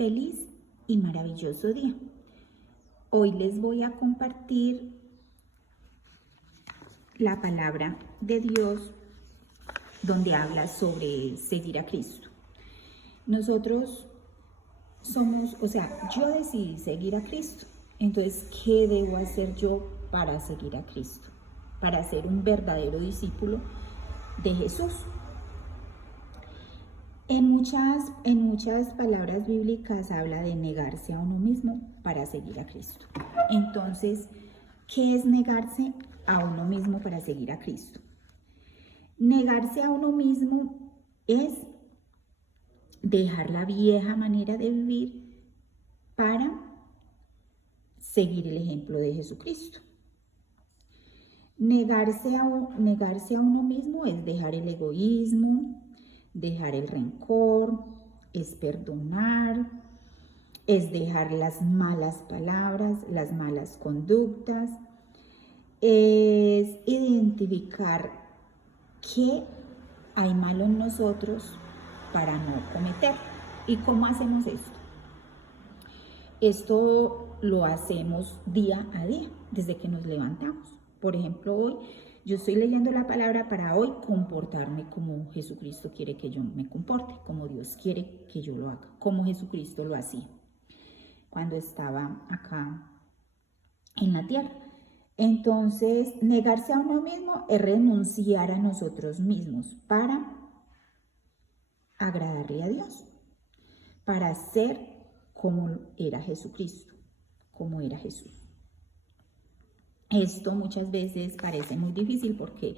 Feliz y maravilloso día. Hoy les voy a compartir la palabra de Dios donde habla sobre seguir a Cristo. Nosotros yo decidí seguir a Cristo. Entonces, ¿qué debo hacer yo para seguir a Cristo? Para ser un verdadero discípulo de Jesús. En muchas palabras bíblicas habla de negarse a uno mismo para seguir a Cristo. Entonces, ¿qué es negarse a uno mismo para seguir a Cristo? Negarse a uno mismo es dejar la vieja manera de vivir para seguir el ejemplo de Jesucristo. Negarse a uno mismo es dejar el egoísmo, dejar el rencor, es perdonar, es dejar las malas palabras, las malas conductas, es identificar qué hay malo en nosotros para no cometer. ¿Y cómo hacemos esto? Esto lo hacemos día a día, desde que nos levantamos. Por ejemplo, hoy yo estoy leyendo la palabra para hoy comportarme como Jesucristo quiere que yo me comporte, como Dios quiere que yo lo haga, como Jesucristo lo hacía cuando estaba acá en la tierra. Entonces, negarse a uno mismo es renunciar a nosotros mismos para agradarle a Dios, para ser como era Jesucristo, como era Jesús. Esto muchas veces parece muy difícil porque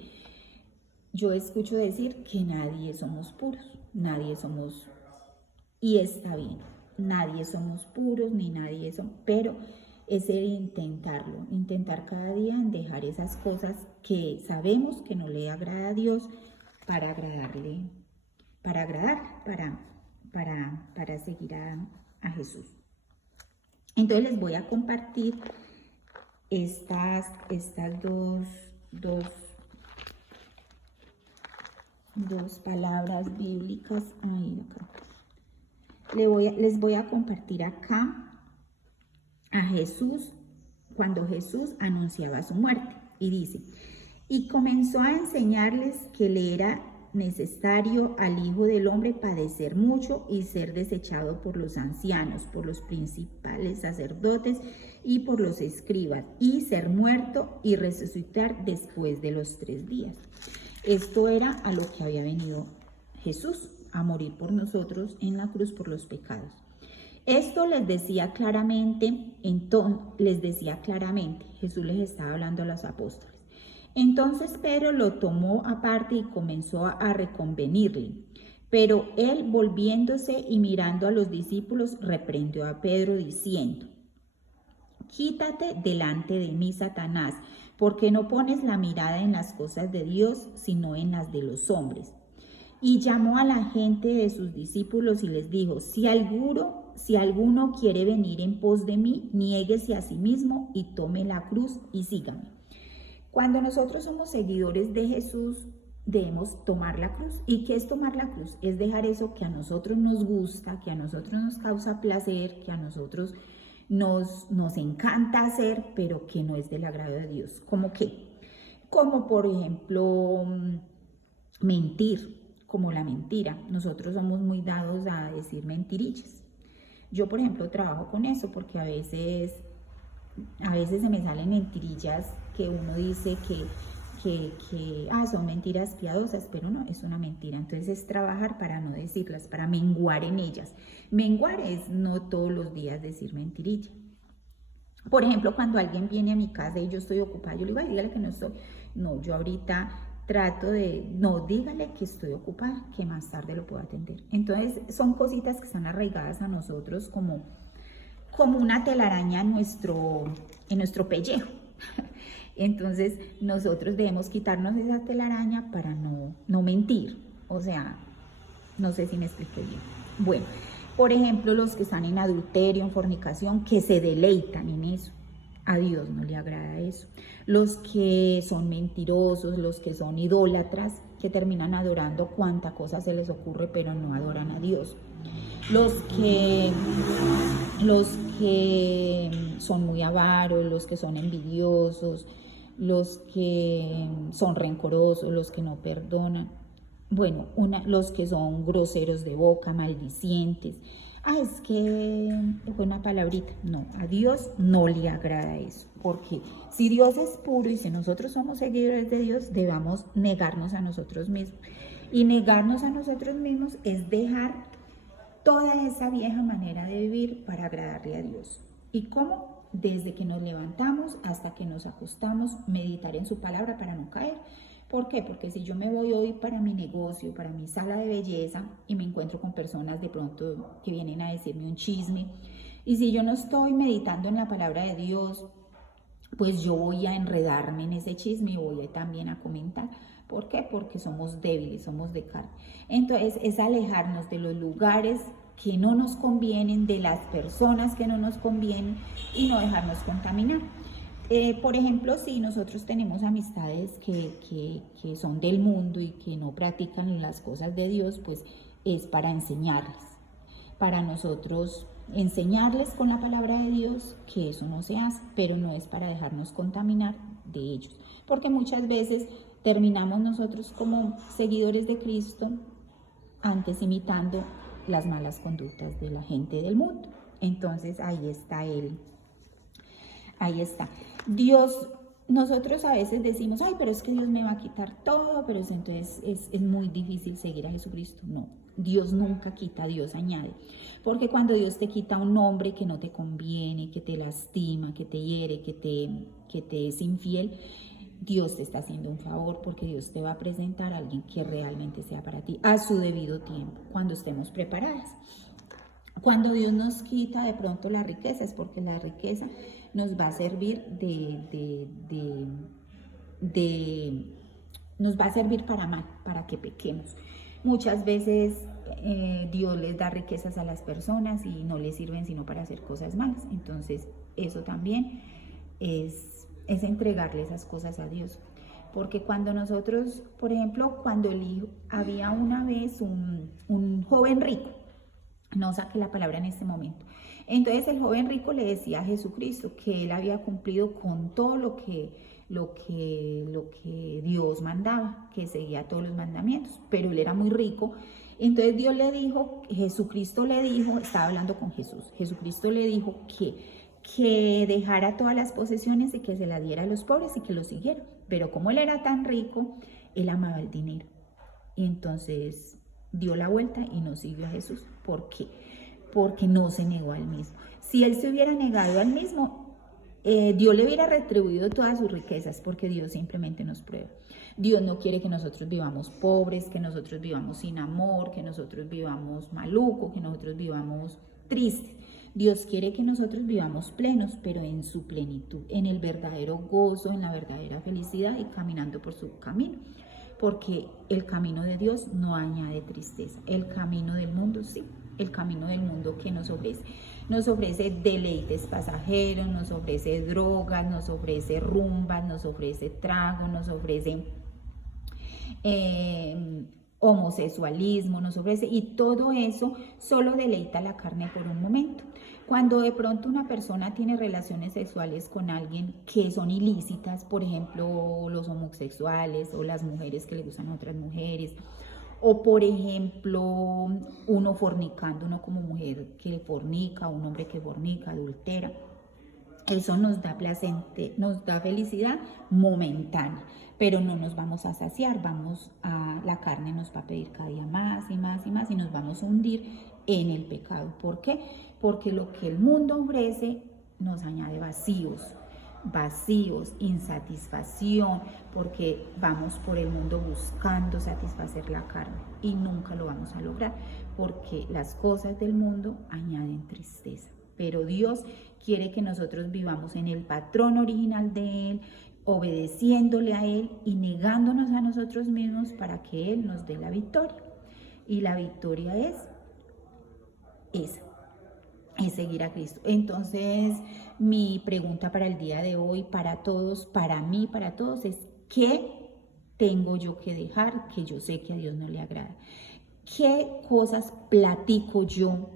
yo escucho decir que nadie somos puros, y está bien, nadie somos puros, ni nadie somos, pero es el intentar cada día en dejar esas cosas que sabemos que no le agrada a Dios para agradarle, para seguir a Jesús. Entonces les voy a compartir estas dos palabras bíblicas. Les voy a compartir acá a Jesús, cuando Jesús anunciaba su muerte, y dice: y comenzó a enseñarles que le era necesario al Hijo del Hombre padecer mucho y ser desechado por los ancianos, por los principales sacerdotes y por los escribas, y ser muerto y resucitar después de los 3 días. Esto era a lo que había venido Jesús, a morir por nosotros en la cruz por los pecados. Esto les decía claramente, Jesús les estaba hablando a los apóstoles. Entonces Pedro lo tomó aparte y comenzó a reconvenirle. Pero él, volviéndose y mirando a los discípulos, reprendió a Pedro diciendo: quítate delante de mí, Satanás, porque no pones la mirada en las cosas de Dios, sino en las de los hombres. Y llamó a la gente de sus discípulos y les dijo: si alguno quiere venir en pos de mí, niéguese a sí mismo y tome la cruz y sígame. Cuando nosotros somos seguidores de Jesús, debemos tomar la cruz. ¿Y qué es tomar la cruz? Es dejar eso que a nosotros nos gusta, que a nosotros nos causa placer, que a nosotros nos encanta hacer, pero que no es del agrado de Dios. ¿Cómo qué? Como por ejemplo, mentir, como la mentira. Nosotros somos muy dados a decir mentirillas. Yo, por ejemplo, trabajo con eso porque a veces se me salen mentirillas que uno dice que son mentiras piadosas, pero no, es una mentira. Entonces es trabajar para no decirlas, para menguar en ellas. Menguar es no todos los días decir mentirilla. Por ejemplo, cuando alguien viene a mi casa y yo estoy ocupada, yo le digo: ay, dígale que no estoy. No, yo ahorita trato de, no, dígale que estoy ocupada, que más tarde lo puedo atender. Entonces son cositas que están arraigadas a nosotros como una telaraña en nuestro pellejo. Entonces nosotros debemos quitarnos esa telaraña para no mentir. O sea, no sé si me expliqué bien. Bueno, por ejemplo, los que están en adulterio, en fornicación, que se deleitan en eso. A Dios no le agrada eso. Los que son mentirosos, los que son idólatras, que terminan adorando cuanta cosa se les ocurre, pero no adoran a Dios. Los que son muy avaros, los que son envidiosos, los que son rencorosos, los que no perdonan, bueno, los que son groseros de boca, maldicientes. Es que fue una palabrita. No, a Dios no le agrada eso, porque si Dios es puro y si nosotros somos seguidores de Dios, debamos negarnos a nosotros mismos. Y negarnos a nosotros mismos es dejar toda esa vieja manera de vivir para agradarle a Dios. ¿Y cómo? Desde que nos levantamos hasta que nos acostamos, meditar en su palabra para no caer. ¿Por qué? Porque si yo me voy hoy para mi negocio, para mi sala de belleza y me encuentro con personas de pronto que vienen a decirme un chisme, y si yo no estoy meditando en la palabra de Dios, pues yo voy a enredarme en ese chisme y voy también a comentar. ¿Por qué? Porque somos débiles, somos de carne. Entonces es alejarnos de los lugares que no nos convienen, de las personas que no nos convienen y no dejarnos contaminar. Por ejemplo, si nosotros tenemos amistades que son del mundo y que no practican las cosas de Dios, pues es para enseñarles, para nosotros enseñarles con la palabra de Dios que eso no se hace, pero no es para dejarnos contaminar de ellos, porque muchas veces terminamos nosotros como seguidores de Cristo antes imitando las malas conductas de la gente del mundo. Entonces ahí está Dios. Nosotros a veces decimos, pero es que Dios me va a quitar todo, pero entonces es muy difícil seguir a Jesucristo. No, Dios nunca quita, Dios añade. Porque cuando Dios te quita un hombre que no te conviene, que te lastima, que te hiere, que te es infiel, Dios te está haciendo un favor, porque Dios te va a presentar a alguien que realmente sea para ti a su debido tiempo, cuando estemos preparadas. Cuando Dios nos quita de pronto la riqueza, es porque la riqueza nos va a servir nos va a servir para mal, para que pequemos. Muchas veces Dios les da riquezas a las personas y no les sirven sino para hacer cosas malas. Entonces eso también es entregarle esas cosas a Dios. Porque cuando nosotros, por ejemplo, cuando había una vez un joven rico, no saqué la palabra en este momento. Entonces el joven rico le decía a Jesucristo que él había cumplido con todo lo que Dios mandaba, que seguía todos los mandamientos, pero él era muy rico. Entonces Dios le dijo, Jesucristo le dijo, estaba hablando con Jesús, Jesucristo le dijo que dejara todas las posesiones y que se las diera a los pobres y que lo siguiera. Pero como él era tan rico, él amaba el dinero. Y entonces dio la vuelta y no siguió a Jesús. ¿Por qué? Porque no se negó a él mismo. Si él se hubiera negado a él mismo, Dios le hubiera retribuido todas sus riquezas, porque Dios simplemente nos prueba. Dios no quiere que nosotros vivamos pobres, que nosotros vivamos sin amor, que nosotros vivamos maluco, que nosotros vivamos tristes. Dios quiere que nosotros vivamos plenos, pero en su plenitud, en el verdadero gozo, en la verdadera felicidad y caminando por su camino. Porque el camino de Dios no añade tristeza. El camino del mundo sí. El camino del mundo que nos ofrece deleites pasajeros, nos ofrece drogas, nos ofrece rumbas, nos ofrece trago, nos ofrece homosexualismo, nos ofrece, y todo eso solo deleita la carne por un momento. Cuando de pronto una persona tiene relaciones sexuales con alguien que son ilícitas, por ejemplo los homosexuales o las mujeres que le gustan a otras mujeres, o por ejemplo uno fornicando, uno como mujer que fornica, un hombre que fornica, adultera, eso nos da felicidad momentánea, pero no nos vamos a saciar, la carne nos va a pedir cada día más y más y más y nos vamos a hundir en el pecado. ¿Por qué? Porque lo que el mundo ofrece nos añade vacíos, insatisfacción, porque vamos por el mundo buscando satisfacer la carne y nunca lo vamos a lograr, porque las cosas del mundo añaden tristeza. Pero Dios quiere que nosotros vivamos en el patrón original de Él, obedeciéndole a Él y negándonos a nosotros mismos para que Él nos dé la victoria. Y la victoria es seguir a Cristo. Entonces, mi pregunta para el día de hoy, para todos, para mí, para todos, es ¿qué tengo yo que dejar que yo sé que a Dios no le agrada? ¿Qué cosas platico yo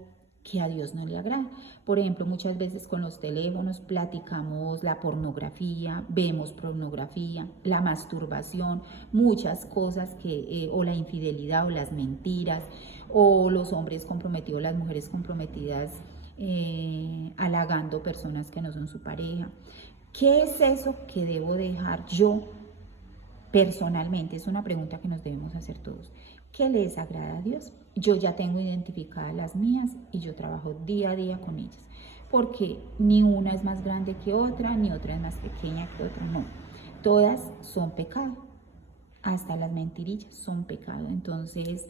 que a Dios no le agrada? Por ejemplo, muchas veces con los teléfonos platicamos la pornografía, vemos pornografía, la masturbación, muchas cosas que, o la infidelidad o las mentiras, o los hombres comprometidos, las mujeres comprometidas, halagando personas que no son su pareja. ¿Qué es eso que debo dejar yo personalmente? Es una pregunta que nos debemos hacer todos. ¿Qué le desagrada a Dios? Yo ya tengo identificadas las mías y yo trabajo día a día con ellas, porque ni una es más grande que otra, ni otra es más pequeña que otra, no. Todas son pecado, hasta las mentirillas son pecado. Entonces,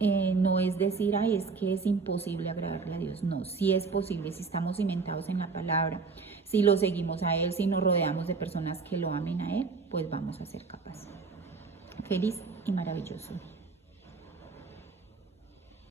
no es decir, ay, es que es imposible agradarle a Dios. No, sí es posible si estamos cimentados en la palabra, si lo seguimos a Él, si nos rodeamos de personas que lo amen a Él, pues vamos a ser capaces. Feliz y maravilloso día.